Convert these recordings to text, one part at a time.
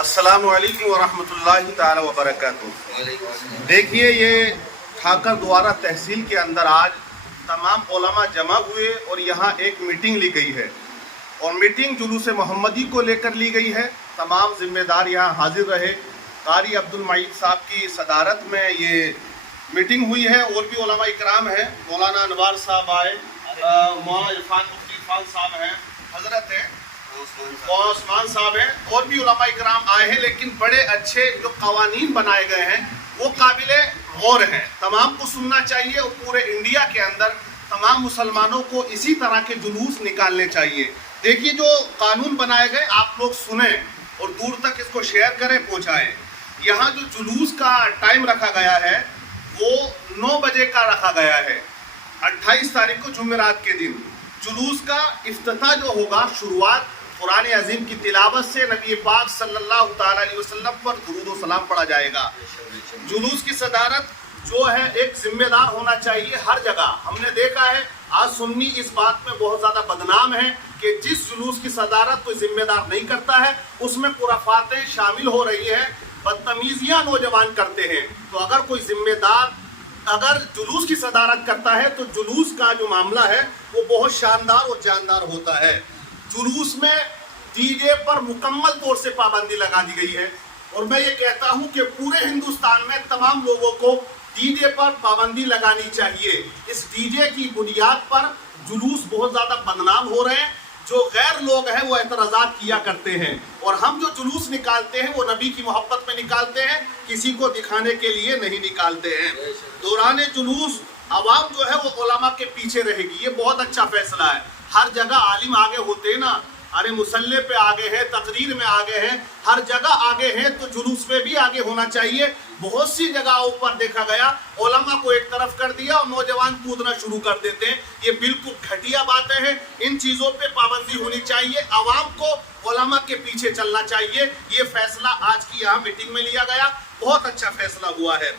السلام علیکم ورحمۃ اللہ تعالی وبرکاتہ۔ دیکھیے، یہ ٹھاکر دوارہ تحصیل کے اندر آج تمام علماء جمع ہوئے اور یہاں ایک میٹنگ لی گئی ہے، اور میٹنگ جلوس محمدی کو لے کر لی گئی ہے۔ تمام ذمہ دار یہاں حاضر رہے۔ قاری عبد المعید صاحب کی صدارت میں یہ میٹنگ ہوئی ہے، اور بھی علماء اکرام ہیں، مولانا انوار صاحب آئے، مولانا عرفان مفتی عرفان صاحب ہیں، حضرت ہیں عثمان صاحب ہیں، اور بھی علماء اکرام آئے ہیں۔ لیکن بڑے اچھے جو قوانین بنائے گئے ہیں وہ قابل غور ہیں، تمام کو سننا چاہیے، اور پورے انڈیا کے اندر تمام مسلمانوں کو اسی طرح کے جلوس نکالنے چاہیے۔ دیکھیے، جو قانون بنائے گئے آپ لوگ سنیں اور دور تک اس کو شیئر کریں، پہنچائیں۔ یہاں جو جلوس کا ٹائم رکھا گیا ہے وہ 9 بجے کا رکھا گیا ہے، 28 تاریخ کو جمعرات کے دن۔ جلوس کا افتتاح جو ہوگا، شروعات قرآن عظیم کی تلاوت سے نبی پاک صلی اللہ تعالی علیہ وسلم پر درود و سلام پڑھا جائے گا۔ جلوس کی صدارت جو ہے ایک ذمہ دار ہونا چاہیے ہر جگہ۔ ہم نے دیکھا ہے آج سنی اس بات میں بہت زیادہ بدنام ہے کہ جس جلوس کی صدارت کوئی ذمہ دار نہیں کرتا ہے اس میں خرافاتیں شامل ہو رہی ہیں، بدتمیزیاں نوجوان کرتے ہیں۔ تو اگر کوئی ذمہ دار اگر جلوس کی صدارت کرتا ہے تو جلوس کا جو معاملہ ہے وہ بہت شاندار اور جاندار ہوتا ہے۔ جلوس میں ڈی جے پر مکمل طور سے پابندی لگا دی گئی ہے، اور میں یہ کہتا ہوں کہ پورے ہندوستان میں تمام لوگوں کو ڈی جے پر پابندی لگانی چاہیے۔ اس ڈی جے کی بنیاد پر جلوس بہت زیادہ بدنام ہو رہے ہیں۔ جو غیر لوگ ہیں وہ اعتراضات کیا کرتے ہیں، اور ہم جو جلوس نکالتے ہیں وہ نبی کی محبت میں نکالتے ہیں، کسی کو دکھانے کے لیے نہیں نکالتے ہیں۔ دوران جلوس عوام جو ہے وہ علماء کے پیچھے رہے گی، یہ بہت اچھا فیصلہ ہے۔ ہر جگہ عالم آگے ہوتے نا، ارے مسلح پہ آگے ہیں، تقریر میں آگے ہیں، ہر جگہ آگے ہیں، تو جلوس میں بھی آگے ہونا چاہیے۔ بہت سی جگہوں پر دیکھا گیا علماء کو ایک طرف کر دیا اور نوجوان کودنا شروع کر دیتے ہیں، یہ بالکل گھٹیا باتیں ہیں۔ ان چیزوں پہ پابندی ہونی چاہیے، عوام کو علماء کے پیچھے چلنا چاہیے۔ یہ فیصلہ آج کی یہاں میٹنگ میں لیا گیا، بہت اچھا فیصلہ ہوا ہے۔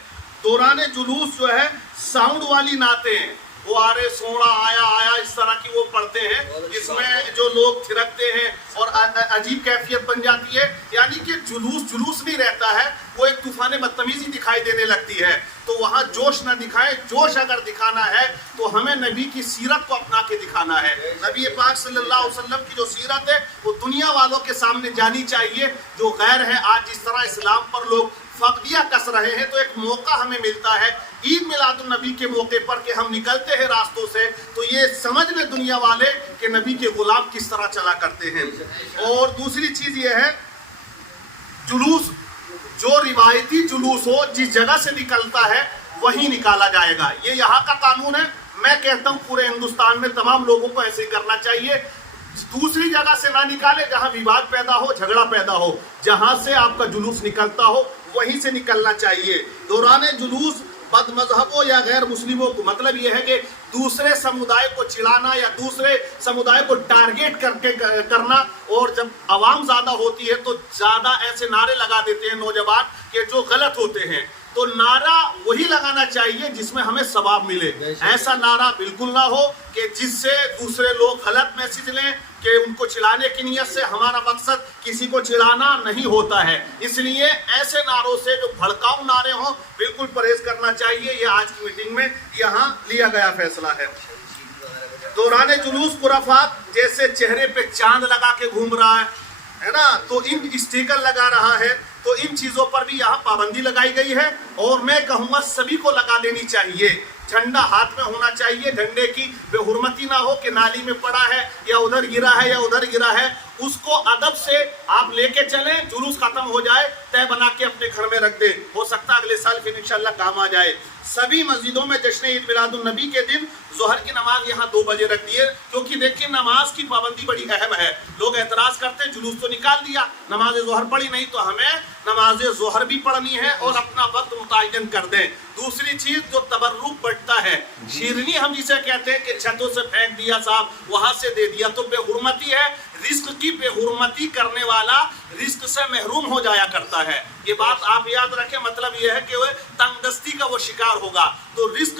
دوران جلوس جو ہے ساؤنڈ والی نعتیں، وہ آرے سونا آیا آیا اس طرح کی وہ پڑھتے ہیں، جس میں جو لوگ تھرکتے ہیں اور عجیب کیفیت بن جاتی ہے، یعنی کہ جلوس نہیں رہتا ہے، وہ ایک طوفان بدتمیزی دکھائی دینے لگتی ہے۔ تو وہاں جوش نہ دکھائیں، جوش اگر دکھانا ہے تو ہمیں نبی کی سیرت کو اپنا کے دکھانا ہے۔ نبی پاک صلی اللہ علیہ وسلم کی جو سیرت ہے وہ دنیا والوں کے سامنے جانی چاہیے۔ جو غیر ہے، آج جس طرح اسلام پر لوگ فقدیاں کس رہے ہیں، تو ایک موقع ہمیں ملتا ہے عید میلاد النبی کے موقع پر کہ ہم نکلتے ہیں راستوں سے، تو یہ سمجھ لیں دنیا والے کہ نبی کے غلام کس طرح چلا کرتے ہیں۔ اور دوسری چیز یہ ہے، جلوس جو روایتی جلوس ہو، جس جگہ سے نکلتا ہے وہیں نکالا جائے گا، یہ یہاں کا قانون ہے۔ میں کہتا ہوں پورے ہندوستان میں تمام لوگوں کو ایسے کرنا چاہیے۔ دوسری جگہ سے نہ نکالے جہاں وواد پیدا ہو، جھگڑا پیدا ہو، جہاں سے آپ کا جلوس نکلتا ہو وہیں سے نکلنا چاہیے۔ دوران جلوس بد مذہبوں یا غیر مسلموں کو، مطلب یہ ہے کہ دوسرے سمودائے کو چڑھانا یا دوسرے سمودائے کو ٹارگیٹ کر کے کرنا، اور جب عوام زیادہ ہوتی ہے تو زیادہ ایسے نعرے لگا دیتے ہیں نوجوان کہ جو غلط ہوتے ہیں۔ تو نعرہ وہی لگانا چاہیے جس میں ہمیں ثواب ملے، ایسا نعرہ بالکل نہ ہو کہ جس سے دوسرے لوگ غلط میسج لیں کہ ان کو چڑھانے کی نیت سے۔ ہمارا مقصد کسی کو چڑھانا نہیں ہوتا ہے، اس لیے ایسے نعروں سے جو بھڑکاؤ نعرے ہوں بالکل پرہیز کرنا چاہیے۔ یہ آج کی میٹنگ میں یہاں لیا گیا فیصلہ ہے۔ دوران جلوس خرافات جیسے چہرے پہ چاند لگا کے گھوم رہا ہے نا، تو ان اسٹیکر لگا رہا ہے، تو ان چیزوں پر بھی یہاں پابندی لگائی گئی ہے، اور میں کہوں گا سبھی کو لگا دینی چاہیے۔ جھنڈا ہاتھ میں ہونا چاہیے، جھنڈے کی بے حرمتی نہ ہو کہ نالی میں پڑا ہے یا ادھر گرا ہے یا ادھر گرا ہے، اس کو ادب سے آپ لے کے چلیں۔ جلوس ختم ہو جائے طے بنا کے اپنے گھر میں رکھ دیں، ہو سکتا ہے اگلے سال پھر انشاءاللہ کام آ جائے۔ سبھی مسجدوں میں جشن عید میلاد النبی کے دن ظہر کی نماز یہاں 2 بجے رکھ دیے، کیونکہ دیکھیں نماز کی پابندی بڑی اہم ہے۔ لوگ اعتراض کرتے ہیں جلوس تو نکال دیا، نماز ظہر پڑھی نہیں، تو ہمیں نماز ظہر بھی پڑھنی ہے اور اپنا وقت متعین کر دیں۔ دوسری چیز جو تبرک بٹتا ہے، شیرنی ہم جسے کہتے ہیں کہ چھتوں سے پھینک دیا صاحب، وہاں سے دے دیا، تو بے حرمتی ہے۔ رزق کی بے حرمتی کرنے والا رزق سے محروم ہو جایا کرتا ہے، یہ بات آپ یاد رکھیں۔ مطلب یہ ہے کہ وہ تنگ دستی کا وہ شکار ہوگا۔ تو رزق